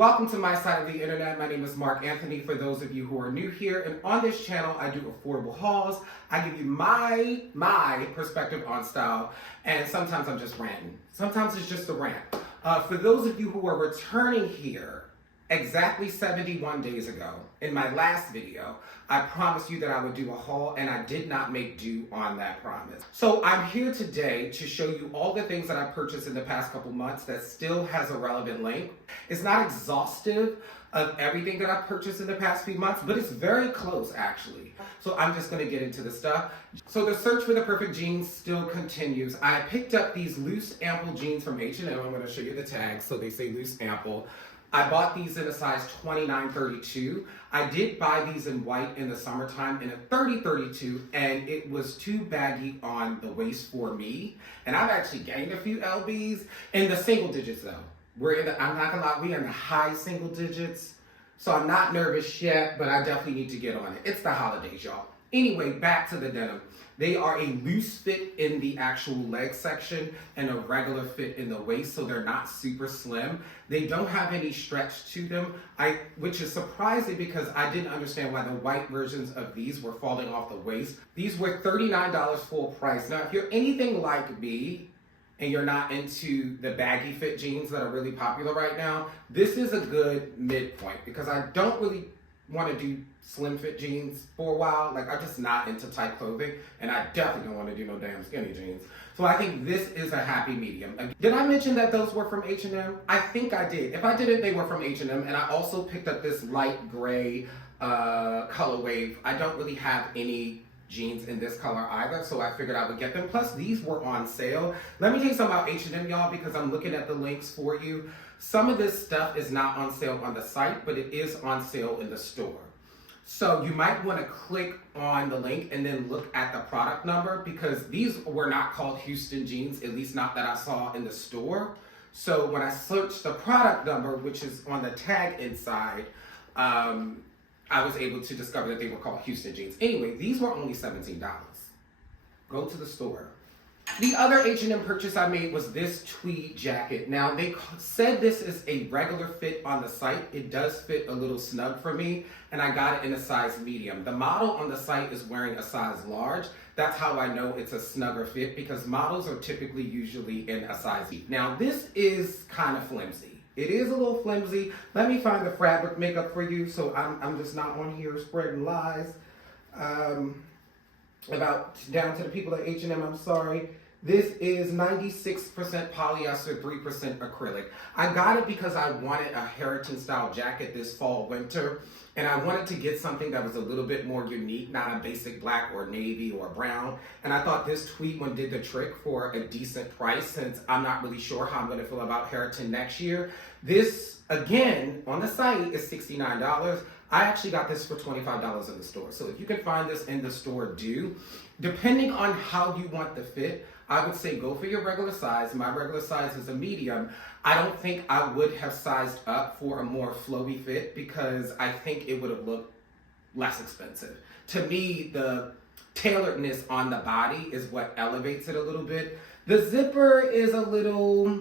Welcome to my side of the internet. My name is Mark Anthony for those of you who are new here. And on this channel, I do affordable hauls. I give you my perspective on style. And sometimes I'm just ranting. Sometimes it's just a rant. For those of you who are returning here, exactly 71 days ago, in my last video, I promised you that I would do a haul, and I did not make due on that promise. So I'm here today to show you all the things that I purchased in the past couple months that still has a relevant link. It's not exhaustive of everything that I've purchased in the past few months, but it's very close actually. So I'm just gonna get into the stuff. So the search for the perfect jeans still continues. I picked up these loose ample jeans from H&M. I'm gonna show you the tags, so they say loose ample. I bought these in a size 29-32. I did buy these in white in the summertime in a 30-32, and it was too baggy on the waist for me. And I've actually gained a few lbs in the single digits though. I'm not gonna lie, we're in the high single digits. So I'm not nervous yet, but I definitely need to get on it. It's the holidays, y'all. Anyway, back to the denim. They are a loose fit in the actual leg section and a regular fit in the waist, so they're not super slim. They don't have any stretch to them, which is surprising because I didn't understand why the white versions of these were falling off the waist. These were $39 full price. Now, if you're anything like me, and you're not into the baggy fit jeans that are really popular right now, this is a good midpoint because I don't really want to do slim fit jeans for a while. Like, I'm just not into tight clothing, and I definitely don't want to do no damn skinny jeans. So I think this is a happy medium. Did I mention that those were from H&M? I think I did. If I didn't, they were from H&M, and I also picked up this light gray color wave. I don't really have any jeans in this color either, so I figured I would get them. Plus, these were on sale. Let me tell you something about H&M, y'all, because I'm looking at the links for you. Some of this stuff is not on sale on the site, but it is on sale in the store. So you might want to click on the link and then look at the product number, because these were not called Houston jeans, at least not that I saw in the store. So when I searched the product number, which is on the tag inside, I was able to discover that they were called Houston jeans. Anyway, these were only $17. Go to the store. The other H&M purchase I made was this tweed jacket. Now, they said this is a regular fit on the site. It does fit a little snug for me, and I got it in a size medium. The model on the site is wearing a size large. That's how I know it's a snugger fit, because models are typically usually in a size E. Now, this is kind of flimsy. It is a little flimsy. Let me find the fabric makeup for you, so I'm just not on here spreading lies about down to the people at H&M. I'm sorry. This is 96% polyester, 3% acrylic. I got it because I wanted a Heritage style jacket this fall, winter, and I wanted to get something that was a little bit more unique, not a basic black or navy or brown. And I thought this tweed one did the trick for a decent price, since I'm not really sure how I'm going to feel about Heritage next year. This, again, on the site is $69. I actually got this for $25 in the store. So if you can find this in the store, do. Depending on how you want the fit, I would say go for your regular size. My regular size is a medium. I don't think I would have sized up for a more flowy fit, because I think it would have looked less expensive. To me, the tailoredness on the body is what elevates it a little bit. The zipper is a little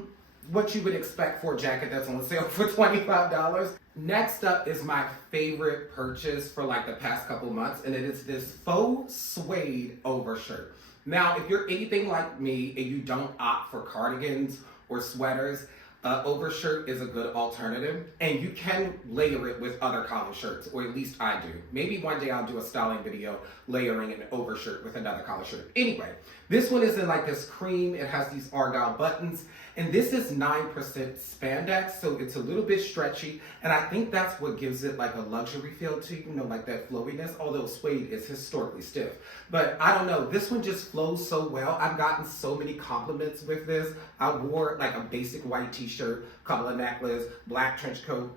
what you would expect for a jacket that's on sale for $25. Next up is my favorite purchase for like the past couple months, and it is this faux suede overshirt. Now, if you're anything like me and you don't opt for cardigans or sweaters, overshirt is a good alternative, and you can layer it with other collar shirts, or at least I do. Maybe one day I'll do a styling video layering an overshirt with another collar shirt. Anyway, this one is in like this cream. It has these argyle buttons, and this is 9% spandex, so it's a little bit stretchy, and I think that's what gives it like a luxury feel to, you know, like that flowiness, although suede is historically stiff. But I don't know, this one just flows so well. I've gotten so many compliments with this. I wore like a basic white t-shirt, couple of necklace, black trench coat.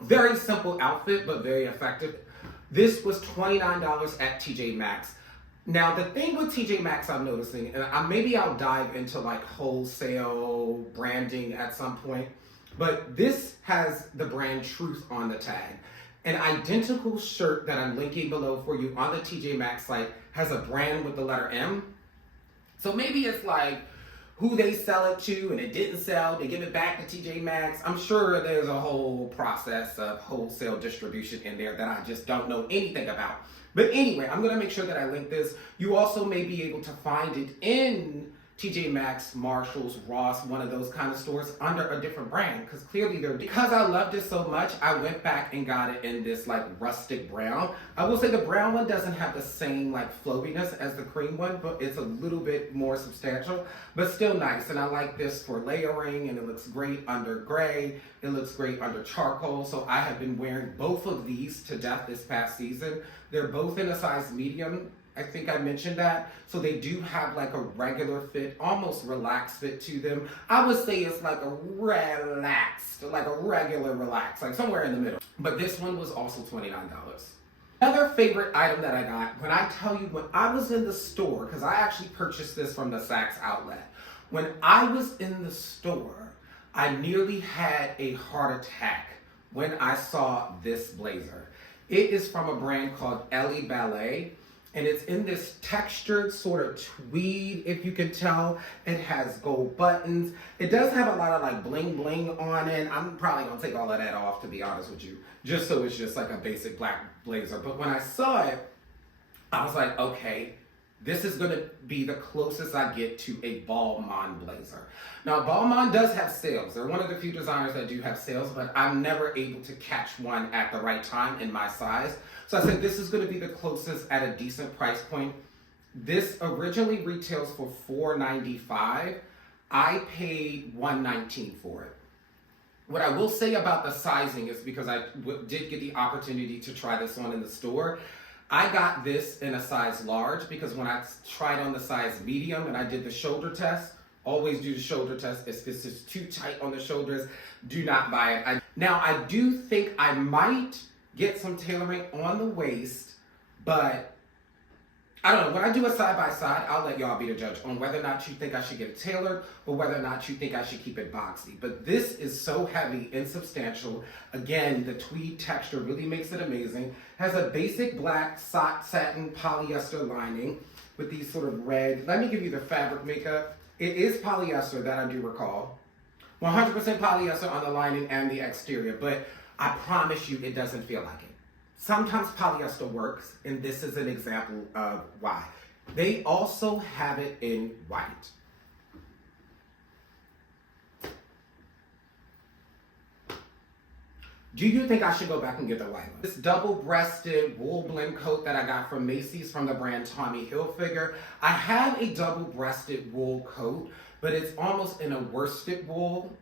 Very simple outfit, but very effective. This was $29 at TJ Maxx. Now, the thing with TJ Maxx I'm noticing, and maybe I'll dive into like wholesale branding at some point, but this has the brand Truth on the tag. An identical shirt that I'm linking below for you on the TJ Maxx site has a brand with the letter M. So maybe it's like who they sell it to and it didn't sell, they give it back to TJ Maxx. I'm sure there's a whole process of wholesale distribution in there that I just don't know anything about. But anyway, I'm gonna make sure that I link this. You also may be able to find it in TJ Maxx, Marshalls, Ross, one of those kind of stores under a different brand, because clearly they're, because I loved it so much, I went back and got it in this like rustic brown. I will say the brown one doesn't have the same like floatiness as the cream one, but it's a little bit more substantial, but still nice. And I like this for layering, and it looks great under gray. It looks great under charcoal. So I have been wearing both of these to death this past season. They're both in a size medium. I think I mentioned that. So they do have like a regular fit, almost relaxed fit to them. I would say it's like a relaxed, like a regular relaxed, like somewhere in the middle. But this one was also $29. Another favorite item that I got, when I tell you, when I was in the store, because I actually purchased this from the Saks outlet. When I was in the store, I nearly had a heart attack when I saw this blazer. It is from a brand called Ellie Ballet. And it's in this textured sort of tweed, if you can tell. It has gold buttons. It does have a lot of like bling bling on it. I'm probably gonna take all of that off, to be honest with you, just so it's just like a basic black blazer. But when I saw it, I was like, okay, this is gonna be the closest I get to a Balmain blazer. Now, Balmain does have sales. They're one of the few designers that do have sales, but I'm never able to catch one at the right time in my size. So I said, this is gonna be the closest at a decent price point. This originally retails for $4.95. I paid $1.19 for it. What I will say about the sizing is, because I did get the opportunity to try this on in the store, I got this in a size large, because when I tried on the size medium and I did the shoulder test, always do the shoulder test. If it's just too tight on the shoulders, do not buy it. Now, I do think I might get some tailoring on the waist, but I don't know. When I do a side-by-side, I'll let y'all be the judge on whether or not you think I should get it tailored or whether or not you think I should keep it boxy. But this is so heavy and substantial. Again, the tweed texture really makes it amazing. Has a basic black satin polyester lining with these sort of red. Let me give you the fabric makeup. It is polyester, that I do recall. 100% polyester on the lining and the exterior, but I promise you it doesn't feel like it. Sometimes polyester works, and this is an example of why. They also have it in white. Do you think I should go back and get the white one? This double-breasted wool blend coat that I got from Macy's from the brand Tommy Hilfiger. I have a double-breasted wool coat, but it's almost in a worsted wool.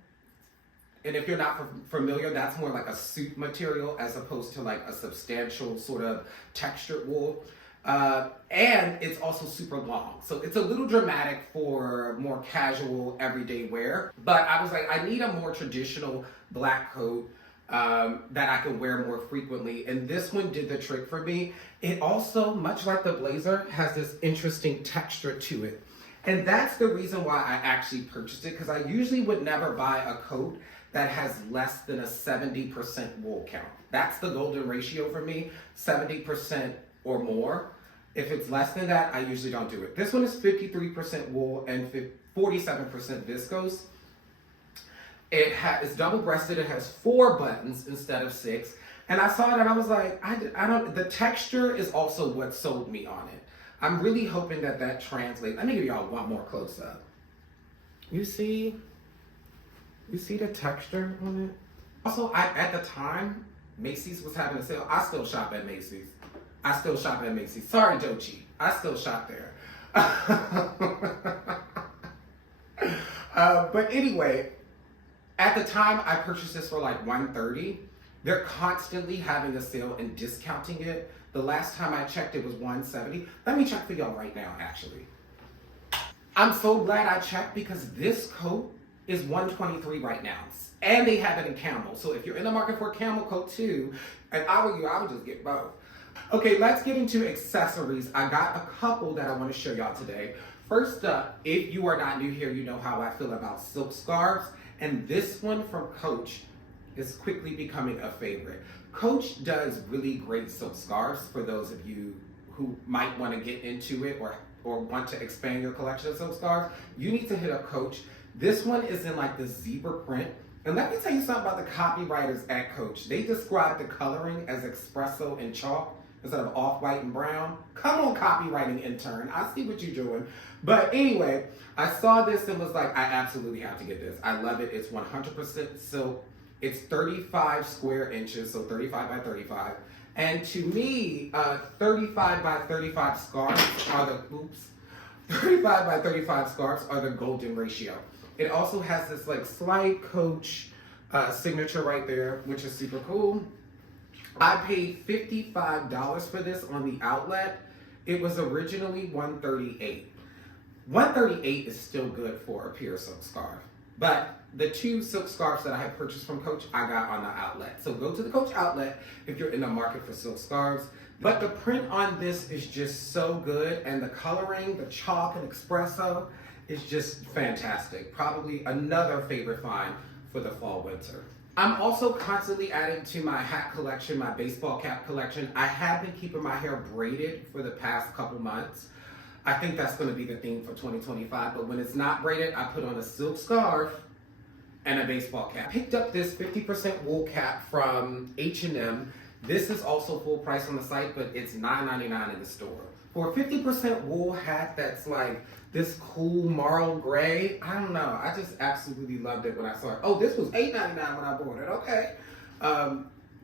And if you're not familiar, that's more like a suit material as opposed to like a substantial sort of textured wool. And it's also super long. So it's a little dramatic for more casual everyday wear. But I was like, I need a more traditional black coat that I can wear more frequently. And this one did the trick for me. It also, much like the blazer, has this interesting texture to it. And that's the reason why I actually purchased it, because I usually would never buy a coat that has less than a 70% wool count. That's the golden ratio for me, 70% or more. If it's less than that, I usually don't do it. This one is 53% wool and 47% viscose. It's double-breasted. It has 4 buttons instead of 6. And I saw it and I was like, the texture is also what sold me on it. I'm really hoping that that translates. Let me give y'all one more close-up. You see the texture on it? Also, at the time, Macy's was having a sale. I still shop at Macy's. Sorry, Dochi. I still shop there. But anyway, at the time, I purchased this for like $130. They're constantly having a sale and discounting it. The last time I checked, it was $170. Let me check for y'all right now, actually. I'm so glad I checked, because this coat is $123 right now. And they have it in camel. So if you're in the market for a camel coat too, and I would just get both. Okay, let's get into accessories. I got a couple that I want to show y'all today. First up, if you are not new here, you know how I feel about silk scarves. And this one from Coach is quickly becoming a favorite. Coach does really great silk scarves for those of you who might want to get into it or want to expand your collection of silk scarves, you need to hit up Coach. This one is in like the zebra print. And let me tell you something about the copywriters at Coach. They describe the coloring as espresso and chalk instead of off-white and brown. Come on, copywriting intern. I see what you're doing. But anyway, I saw this and was like, I absolutely have to get this. I love it. It's 100% silk. It's 35 square inches, so 35 by 35. And to me, 35 by 35 scarves are the, 35 by 35 scarves are the golden ratio. It also has this like slight Coach signature right there, which is super cool. I paid $55 for this on the outlet. It was originally $138. $138 is still good for a pure silk scarf. But the 2 silk scarves that I had purchased from Coach, I got on the outlet. So go to the Coach outlet if you're in the market for silk scarves. But the print on this is just so good. And the coloring, the chalk and espresso is just fantastic. Probably another favorite find for the fall winter. I'm also constantly adding to my hat collection, my baseball cap collection. I have been keeping my hair braided for the past couple months. I think that's going to be the theme for 2025, but when it's not braided, I put on a silk scarf and a baseball cap. Picked up this 50% wool cap from H&M. This is also full price on the site, but it's $9.99 in the store. For a 50% wool hat that's like this cool marl gray, I don't know, I just absolutely loved it when I saw it. Oh, this was $8.99 when I bought it, okay.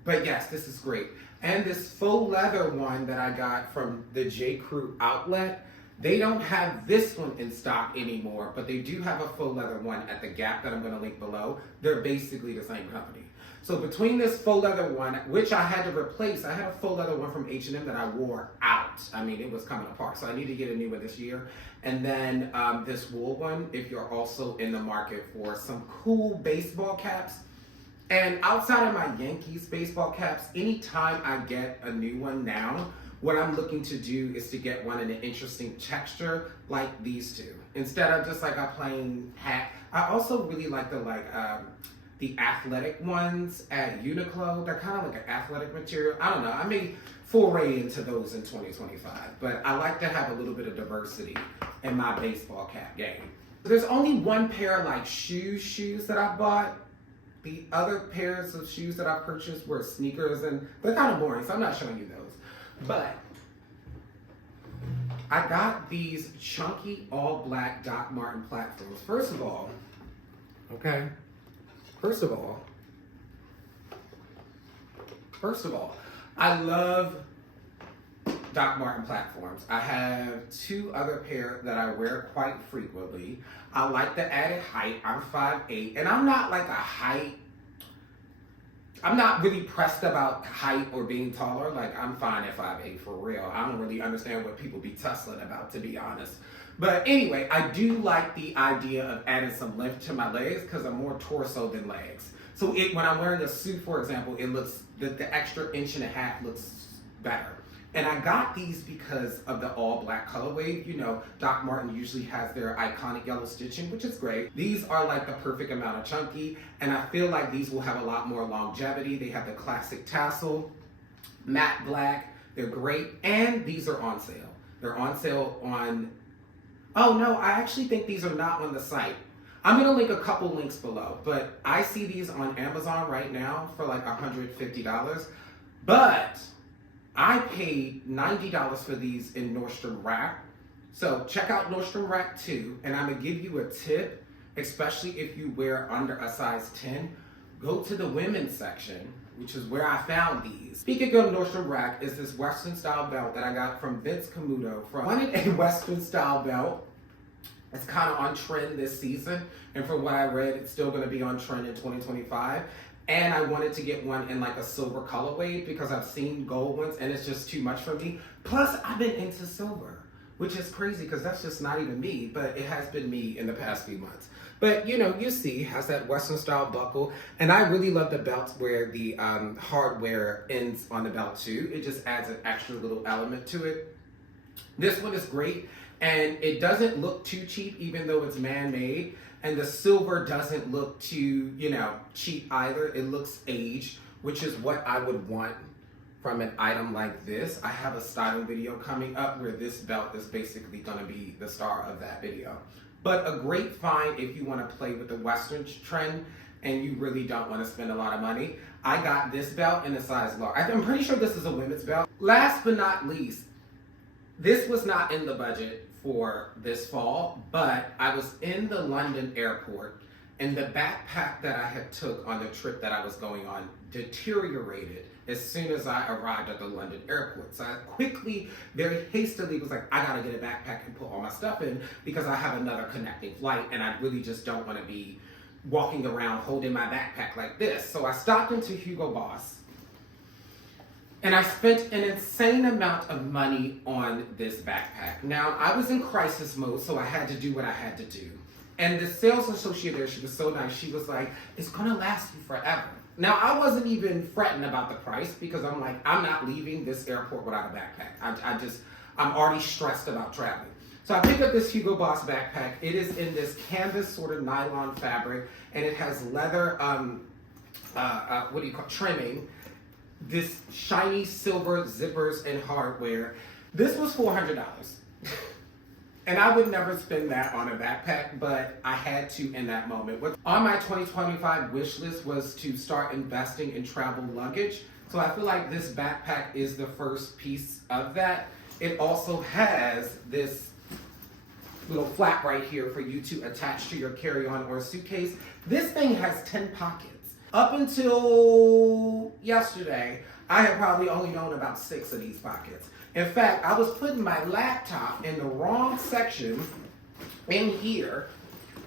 But yes, this is great. And this faux leather one that I got from the J. Crew outlet, they don't have this one in stock anymore, but they do have a faux leather one at the Gap that I'm going to link below. They're basically the same company. So between this faux leather one, which I had to replace, I had a faux leather one from H&M that I wore out. I mean, it was coming apart. So I need to get a new one this year. And then this wool one, if you're also in the market for some cool baseball caps. And outside of my Yankees baseball caps, anytime I get a new one now, what I'm looking to do is to get one in an interesting texture like these two. Instead of just like a plain hat. I also really like the athletic ones at Uniqlo. They're kind of like an athletic material. I don't know, I may foray into those in 2025, but I like to have a little bit of diversity in my baseball cap game. There's only one pair of like shoes that I bought. The other pairs of shoes that I purchased were sneakers, and they're kind of boring, so I'm not showing you those. But I got these chunky all black Doc Marten platforms. First of all, I love Doc Marten platforms. I have 2 other pair that I wear quite frequently. I like the added height. I'm 5'8", and I'm not like I'm not really pressed about height or being taller. Like, I'm fine at 5'8", for real. I don't really understand what people be tussling about, to be honest. But anyway, I do like the idea of adding some length to my legs because I'm more torso than legs. So when I'm wearing a suit, for example, it looks, the extra 1.5 inches looks better. And I got these because of the all black colorway. You know, Doc Marten usually has their iconic yellow stitching, which is great. These are like the perfect amount of chunky, and I feel like these will have a lot more longevity. They have the classic tassel, matte black. They're great, and these are on sale. They're on sale on, oh no, I actually think these are not on the site. I'm gonna link a couple links below, but I see these on Amazon right now for like $150, but I paid $90 for these in Nordstrom Rack. So check out Nordstrom Rack too, and I'm gonna give you a tip, especially if you wear under a size 10. Go to the women's section, which is where I found these. Speaking of Nordstrom Rack, is this Western style belt that I got from Vince Camuto. I wanted a Western style belt. It's kind of on trend this season, and from what I read, it's still gonna be on trend in 2025. And I wanted to get one in like a silver colorway because I've seen gold ones and it's just too much for me. Plus, I've been into silver, which is crazy because that's just not even me, but it has been me in the past few months. But you know, you see, has that Western style buckle. And I really love the belts where the hardware ends on the belt too. It just adds an extra little element to it. This one is great, and it doesn't look too cheap even though it's man-made. And the silver doesn't look too, cheap either. It looks aged, which is what I would want from an item like this. I have a styling video coming up where this belt is basically gonna be the star of that video. But a great find if you wanna play with the Western trend and you really don't wanna spend a lot of money. I got this belt in a size large. I'm pretty sure this is a women's belt. Last but not least, this was not in the budget for this fall, but I was in the London airport and the backpack that I had took on the trip that I was going on deteriorated as soon as I arrived at the London airport. So I quickly, very hastily was like, I gotta get a backpack and put all my stuff in because I have another connecting flight and I really just don't wanna be walking around holding my backpack like this. So I stopped into Hugo Boss and I spent an insane amount of money on this backpack. Now, I was in crisis mode, so I had to do what I had to do. And the sales associate there, she was so nice. She was like, it's gonna last you forever. Now, I wasn't even fretting about the price because I'm like, I'm not leaving this airport without a backpack. I'm already stressed about traveling. So I picked up this Hugo Boss backpack. It is in this canvas sort of nylon fabric, and it has leather, trimming, this shiny silver zippers and hardware. This was $400. And I would never spend that on a backpack, but I had to in that moment. What's on my 2025 wish list was to start investing in travel luggage. So I feel like this backpack is the first piece of that. It also has this little flap right here for you to attach to your carry-on or suitcase. This thing has 10 pockets. Up until yesterday, I had probably only known about 6 of these pockets. In fact, I was putting my laptop in the wrong section in here,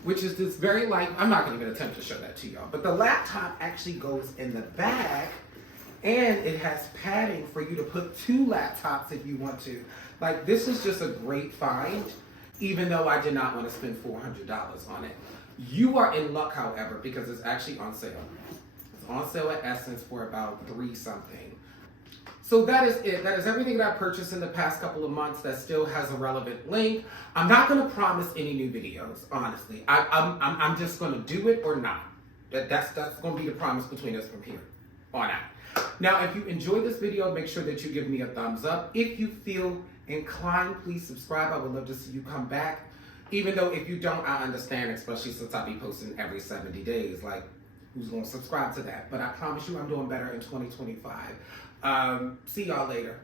which is this very light. I'm not gonna even attempt to show that to y'all, but the laptop actually goes in the back and it has padding for you to put 2 laptops if you want to. Like, this is just a great find, even though I did not want to spend $400 on it. You are in luck, however, because it's actually on sale. It's on sale at Essence for about $3 something. So that is it. That is everything that I purchased in the past couple of months that still has a relevant link. I'm not going to promise any new videos, honestly. I'm just going to do it or not. That's going to be the promise between us from here on out. Now, if you enjoyed this video, make sure that you give me a thumbs up. If you feel inclined, please subscribe. I would love to see you come back. Even though if you don't, I understand, especially since I'll be posting every 70 days. Like, who's going to subscribe to that? But I promise you I'm doing better in 2025. See y'all later.